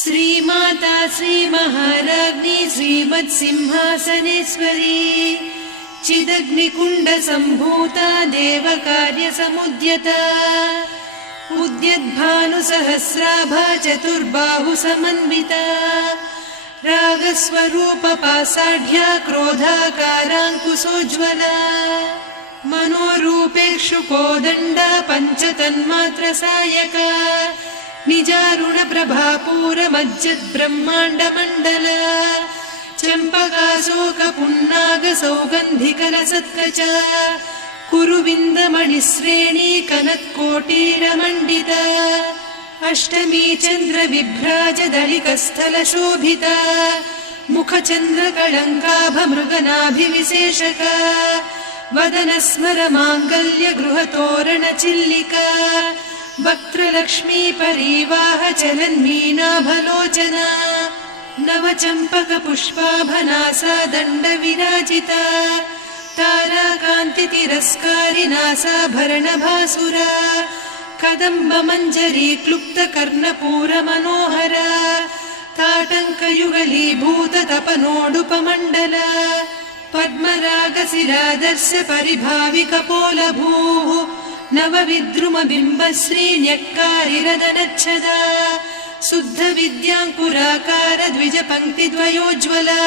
श्रीमाता श्रीमहाराज्ञी श्रीमत्सिंहासनेश्वरी चिदग्निकुण्डसम्भूता देवकार्यसमुद्यता उद्यद्भानुसहस्राभा चतुर्बाहुसमन्विता रागस्वरूपपासाढ्या क्रोधाकाराङ्कुशोज्ज्वला मनोरूपेक्षुकोदण्डा पञ्चतन्मात्रसायका निजारुणप्रभापूरमज्जद्ब्रह्माण्डमण्डला चम्पकाशोकपुन्नागसौगन्धिकलसत्कचा कुरुविन्दमणिश्रेणी कनत्कोटीरमण्डिता अष्टमी चन्द्रविभ्राजदलिकस्थलशोभिता मुखचन्द्रकळङ्काभमृगनाभिविशेषका वदनस्मरमाङ्गल्यगृहतोरणचिल्लिका वक्त्रलक्ष्मी परीवाहचलन्मीनाभलोचना नवचम्पकपुष्पाभनासा दण्डविराजिता ताराकान्तितिरस्कारिनासाभरणभासुरा कदम्बमञ्जरी क्लुप्तकर्णपूरमनोहरा ताटङ्कयुगलीभूततपनोडुपमण्डला पद्मरागशिलादर्श परिभाविकपोलभूः नवविद्रुमबिम्बश्रीन्यक्कारिरदनच्छदा शुद्धविद्याङ्कुराकार द्विजपङ्क्तिद्वयोज्ज्वला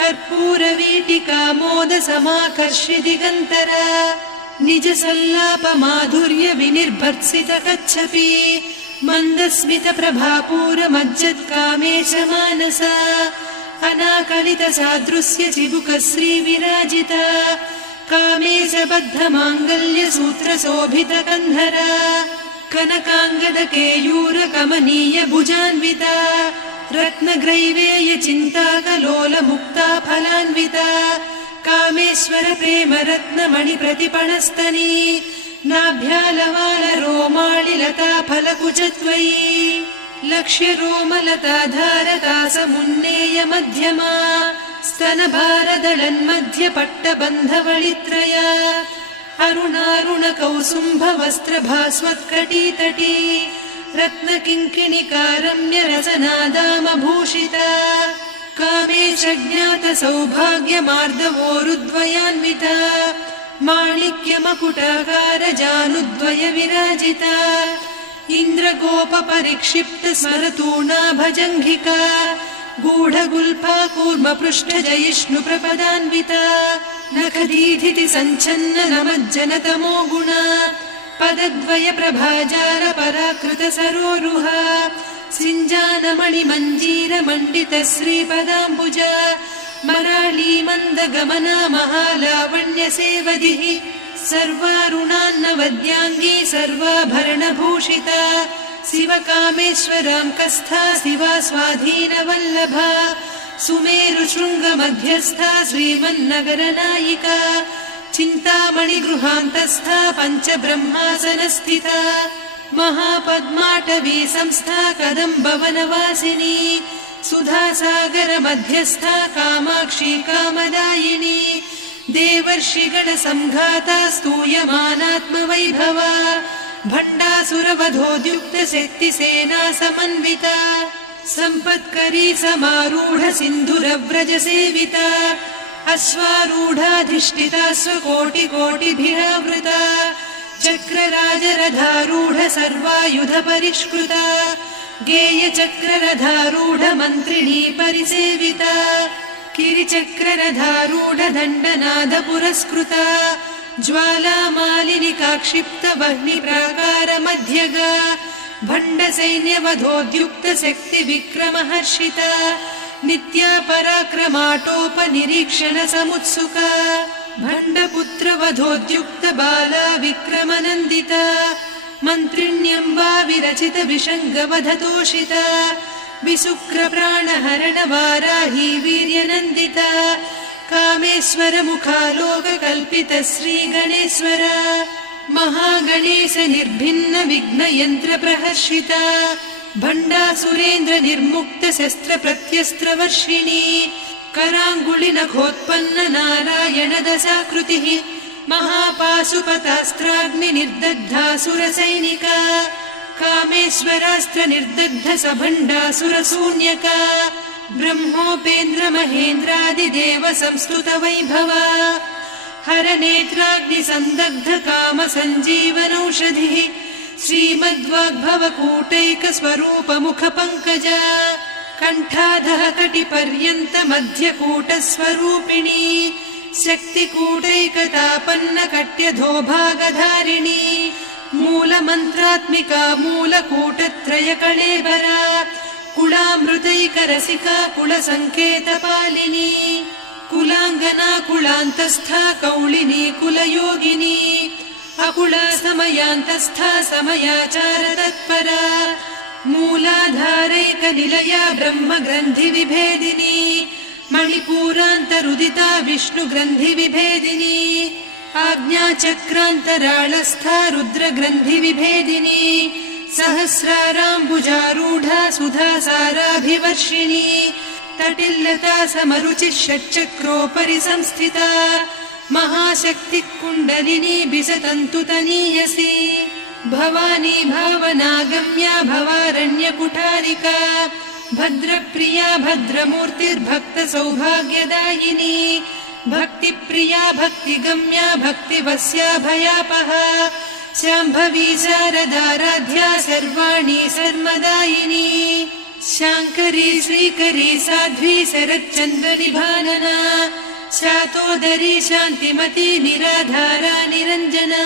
कर्पूरवीटिकामोदसमाकर्षि दिगन्तरा निजसल्लापमाधुर्यविनिर्भर्त्सितकच्छपि मन्दस्मितप्रभापूरमज्जत्कामेशमानसा अनाकलितसादृश्य चिबुकश्रीविराजिता कामेशबद्धमाङ्गल्यसूत्रशोभितकन्धरा कनकाङ्गदकेयूरकमनीयभुजान्विता रत्नग्रैवेयचिन्ताकलोलमुक्ता फलान्विता कामेश्वरप्रेमरत्नमणिप्रतिपणस्तनी नाभ्यालवालरोमाळिलता फलकुचत्वयी लक्ष्यरोमलताधारकासमुन्नेय मध्यमा स्तनभारदळन्मध्यपट्टबन्धवळित्रया अरुणारुणकौसुम्भवस्त्रभास्वत्कटीतटी रत्नकिङ्किणिकारम्यरसनादामभूषिता कामेशज्ञातसौभाग्यमार्दवोरुद्वयान्विता माणिक्यमकुटाकारजानुद्वयविराजिता इन्द्रगोपपरिक्षिप्तस्मरतूणाभजङ्घिका गूढगुल्फा कूर्मपृष्ठजयिष्णुप्रपदान्विता नखदीधिति सञ्छन्ननमज्जनतमो गुणा पदद्वयप्रभाजालपराकृतसरोरुहा सिञ्जानमणिमञ्जीरमण्डितश्रीपदाम्बुजा मराळीमन्दगमना महालावण्यसेवधिः सर्वारुणान्नवद्याङ्गी सर्वाभरणभूषिता शिवकामेश्वराङ्कस्था शिवा स्वाधीनवल्लभा सुमेरुशृङ्गमध्यस्था श्रीमन्नगरनायिका चिन्तामणिगृहान्तस्था पञ्चब्रह्मासनस्थिता महापद्माटवी संस्था कदम्बवनवासिनी सुधासागरमध्यस्था कामाक्षी कामदायिनी देवर्षिगणसंघाता स्तूयमानात्मवैभवा भण्डासुरवधोद्युक्तशक्तिसेना समन्विता सम्पत्करी समारूढ सिन्धुरव्रजसेविता अश्वारूढाधिष्ठिता स्वकोटिकोटिभिरावृता चक्रराजरथारूढ सर्वायुधपरिष्कृता गेयचक्ररथारूढ मन्त्रिणी परिसेविता किरिचक्ररथारूढ दण्डनाद पुरस्कृता ज्वालामालिनिकाक्षिप्तवह्निप्राकारमध्यगा भण्डसैन्यवधोद्युक्तशक्तिविक्रमहर्षिता नित्या पराक्रमाटोपनिरीक्षणसमुत्सुका भण्डपुत्रवधोद्युक्तबाला विक्रमनन्दिता मन्त्रिण्यम्बा विरचितविषङ्गवधतोषिता विशुक्रप्राणहरणवाराही वीर्यनन्दिता कामेश्वरमुखालोककल्पितश्रीगणेश्वर महागणेश निर्भिन्न विघ्नयन्त्रप्रहर्षिता भण्डासुरेन्द्र निर्मुक्त शस्त्र प्रत्यस्त्रवर्षिणी कराङ्गुलिनखोत्पन्न नारायण दशाकृतिः महापाशुपतास्त्राग्नि निर्दग्धासुरसैनिका कामेश्वरास्त्र निर्दग्ध सभण्डासुरशून्यका ब्रह्मोपेन्द्र महेन्द्रादिदेव संस्तुत वैभवा हरनेत्राग्नि संदग्ध काम सञ्जीवनौषधिः श्रीमद्वाग्भवकूटैक स्वरूप मुख पंकजा कण्ठाधः कटिपर्यन्त मध्यकूट स्वरूपिणी शक्तिकूटैकतापन्न कट्यधोभागधारिणी मूलमन्त्रात्मिका मूलकूटत्रय कळेबरा कुलामृतैकरसिका कुलसङ्केतपालिनी कुलाङ्गना कुलान्तस्था कौलिनी कुलयोगिनी अकुला समयान्तस्था समयाचार तत्परा मूलाधारैक निलया ब्रह्म ग्रन्थि विभेदिनी मणिपूरान्तरुदिता विष्णु ग्रन्थि विभेदिनी आज्ञाचक्रान्तराळस्था रुद्र ग्रन्थि विभेदिनी सहस्राराम्बुजारूढा सुधा साराभिवर्षिणी तटिल्लता समरुचिः षट्चक्रोपरि संस्थिता महाशक्ति कुण्डलिनी बिसतन्तुतनीयसी भवानी भावनागम्या भवारण्यकुठारिका भद्रप्रिया भद्रमूर्तिर्भक्त सौभाग्यदायिनी भक्तिप्रिया भक्तिगम्या भक्तिवस्या भयापहा शाम्भवी शारदाराध्या सर्वाणि सर्वदायिनी शाङ्करी श्रीकरी साध्वी शरच्चन्द्रनिभानना शातोदरी शान्तिमती निराधारा निरञ्जना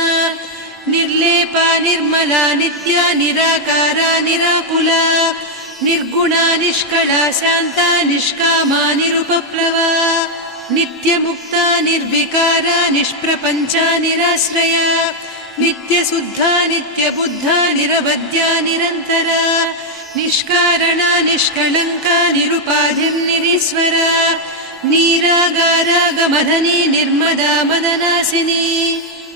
निर्लेपा निर्मला नित्या निराकारा निराकुला निर्गुणा निष्कला शान्ता निष्कामा निरुपप्लवा नित्यमुक्ता निर्विकारा निष्प्रपञ्चा निराश्रया नित्यशुद्धा नित्यबुद्धा निरवद्या निरन्तरा निष्कारणा निष्कलङ्का निरुपाधिर्निरीश्वरा नीरागारागमधनी निर्मदा मदनासिनी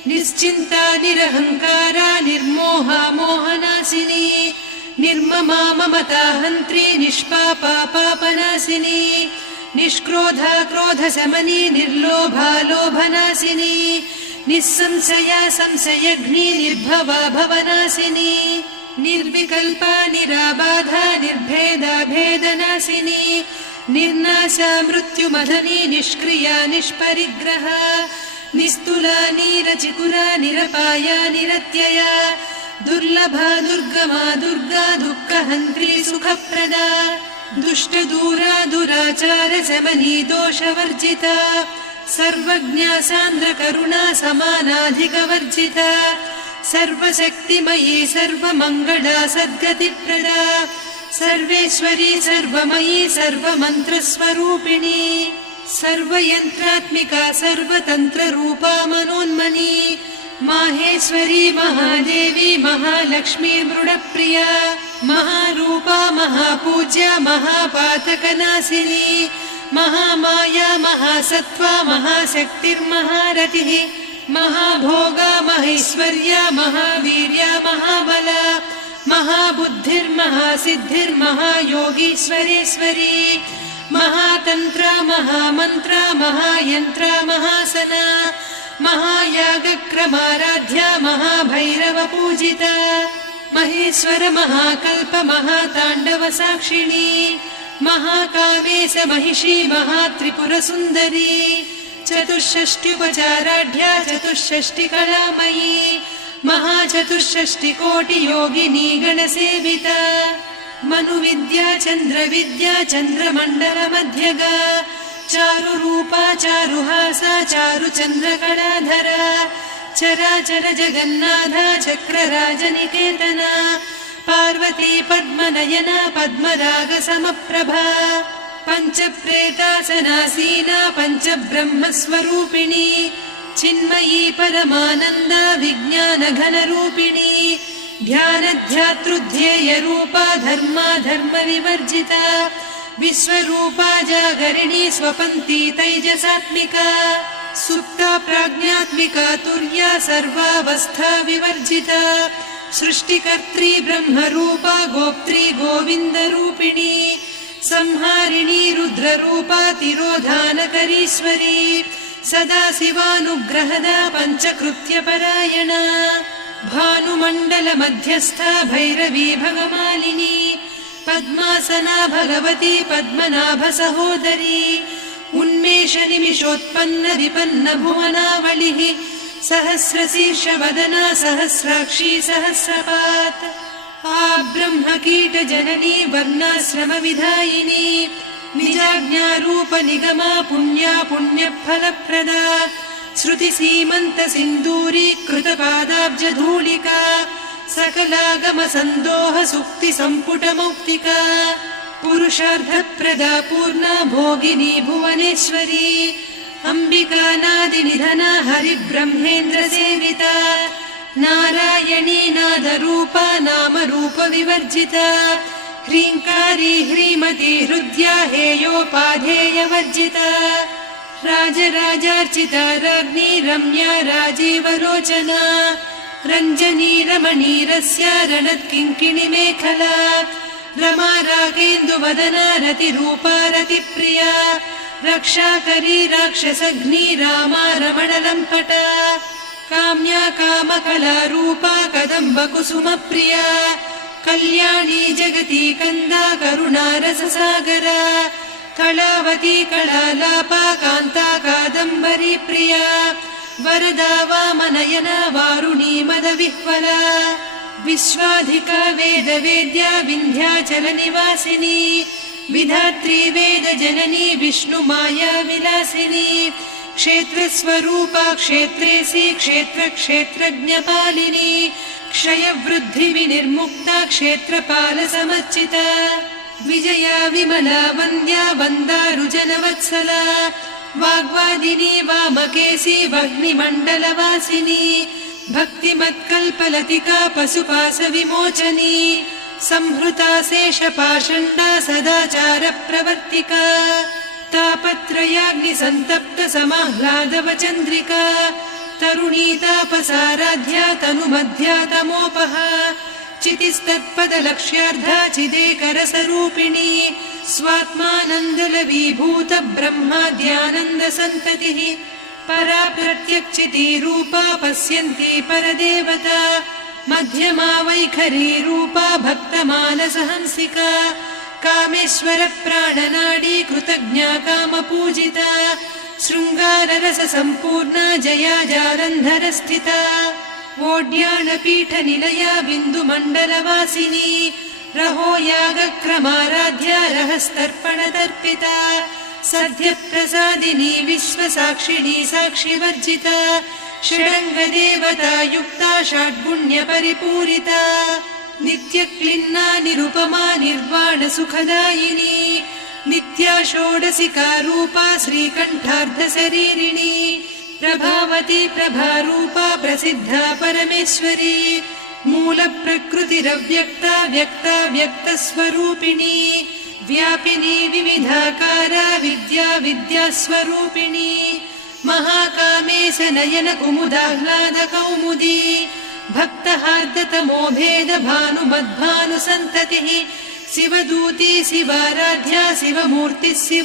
निश्चिन्ता निरहङ्कारा निर्मोहा मोहनासिनी निर्ममा ममता हन्त्री निष्पापा पापनासिनी निष्क्रोधा क्रोधशमनी निर्लोभा लोभनासिनी निस्संशया संशयघ्नी निर्भवा भवनासिनी निर्विकल्पा निराबाधा निर्भेदा भेदनासिनी निर्नाशा मृत्युमधनी निष्क्रिया निष्परिग्रहा निस्तुला नीरचिकुरा निरपाया निरत्यया दुर्लभा दुर्गमा दुर्गा दुःखहन्त्री सुखप्रदा दुष्टदूरा दुराचार शमनी दोषवर्जिता सर्वज्ञा सान्द्रकरुणा समानाधिकवर्जिता सर्वशक्तिमयी सर्वमङ्गला सद्गतिप्रदा सर्वेश्वरी सर्वमयी सर्वमन्त्रस्वरूपिणी सर्वयन्त्रात्मिका सर्वतन्त्ररूपा मनोन्मनी माहेश्वरी महादेवी महालक्ष्मी मृडप्रिया महारूपा महापूज्या महापातकनाशिनी महामाया महासत्त्वा महाशक्तिर्महारतिः महाभोगा महेश्वर्या महावीर्या महाबला महाबुद्धिर्महासिद्धिर्महायोगीश्वरेश्वरी महातन्त्रा महामन्त्रा महायन्त्रा महासना महायागक्रमाराध्या महाभैरवपूजिता महेश्वर महाकल्प महाताण्डव साक्षिणी महाकामेश महिषी महात्रिपुरसुन्दरी चतुष्षष्ट्युपचाराढ्या चतुष्षष्टिकलामयी महाचतुष्षष्टिकोटियोगिनी गणसेविता मनुविद्या चन्द्रविद्या चन्द्रमण्डलमध्यगा चारुरूपा चारुहासा चारुचन्द्रकलाधरा चराचर जगन्नाथा चक्रराजनिकेतना पार्वती पद्मनयना पद्मरागसमप्रभा पञ्चप्रेतासनासीना पञ्चब्रह्मस्वरूपिणी चिन्मयी परमानन्दा विज्ञानघनरूपिणी ध्यानध्यातृध्येयरूपा धर्मा धर्मविवर्जिता विश्वरूपा जागरिणी स्वपन्ती तैजसात्मिका सुप्ता प्राज्ञात्मिका तुर्या सर्वावस्था विवर्जिता सृष्टिकर्त्री ब्रह्मरूपा गोप्त्री गोविन्दरूपिणी संहारिणी रुद्ररूपा तिरोधानकरीश्वरी सदा शिवानुग्रहदा पञ्चकृत्यपरायणा भानुमण्डलमध्यस्था भैरवी भगमालिनी पद्मासना भगवती पद्मनाभसहोदरी उन्मेषनिमिषोत्पन्न विपन्न भुवनावलिः सहस्रशीर्षवदना सहस्राक्षी सहस्रपात् ब्रह्मकीटजननी वर्णाश्रमविधायिनी निजाज्ञारूपनिगमा पुण्या पुण्यफलप्रदा श्रुतिसीमन्तसिन्दूरी कृतपादाब्जधूलिका सकलागमसन्दोह सुक्तिसम्पुटमौक्तिका पुरुषार्थप्रदा पूर्णा भोगिनी भुवनेश्वरी अम्बिकानादिनिधना हरिब्रह्मेन्द्रसेविता नारायणी नादरूपा नामरूपविवर्जिता ह्रीङ्कारी ह्रीमती हृद्या हेयोपाधेयवर्जिता राजराजार्चिता राज्ञी रम्या राजीवलोचना रञ्जनी रमणीरस्या रणत्किङ्किणिमेखला रमा रागेन्दुवदना रतिरूपा रतिप्रिया रक्षाकरी राक्षसघ्नी रामा रमणलम्पटा काम्या कामकलारूपा कदम्बकुसुमप्रिया कल्याणी जगती कन्दा करुणारससागरा कलावती कलालापा कान्ता कादम्बरी प्रिया वरदा वामनयना वारुणी मदविह्वला विश्वाधिका वेदवेद्या विन्ध्याचलनिवासिनी विधात्री वेदजननी विष्णुमाया विलासिनी क्षेत्रस्वरूपा क्षेत्रेसी क्षेत्रक्षेत्रज्ञपालिनी क्षयवृद्धिविनिर्मुक्ता क्षेत्रपालसमर्चिता विजया विमला वन्द्या वन्दारुजनवत्सला वाग्वादिनी वामकेशी वह्निमण्डलवासिनी भक्तिमत्कल्पलतिका पशुपाशविमोचनी संहृता शेषपाषण्डा सदाचारप्रवर्तिका तापत्रयाग्निसन्तप्त समाह्लादवचन्द्रिका तरुणी तापसाराध्या तनुमध्या तमोपहा चितिस्तत्पदलक्ष्यार्धा चिदेकरसरूपिणी स्वात्मानन्दलवीभूत ब्रह्माद्यानन्दसन्ततिः परा प्रत्यक्षितीरूपा पश्यन्ती परदेवता मध्यमा वैखरी रूपा भक्तमानसहंसिका कामेश्वर प्राणनाडी कृतज्ञा कामपूजिता शृङ्गाररससम्पूर्णा जया जालन्धरस्थिता वोड्याणपीठनिलया बिन्दुमण्डलवासिनी रहो यागक्रमाराध्या रहस्तर्पणतर्पिता सद्यप्रसादिनी विश्वसाक्षिणी साक्षिवर्जिता षडङ्गदेवता युक्ता षड्गुण्यपरिपूरिता नित्यक्लिन्ना निरुपमा निर्वाणसुखदायिनी नित्या षोडशिका रूपा श्रीकण्ठार्धशरीरिणी प्रभावती प्रभारूपा प्रसिद्धा परमेश्वरी मूलप्रकृतिरव्यक्ता व्यक्ता व्यक्तस्वरूपिणी व्यापिनी विविधाकारा विद्या विद्यास्वरूपिणी महाकामेश नयन कुमुदाह्लाद कौमुदी भक्तहार्दतमो भेद भानुमद्भानुसन्ततिः शिवदूती शिवाराध्या शिवमूर्तिः शिव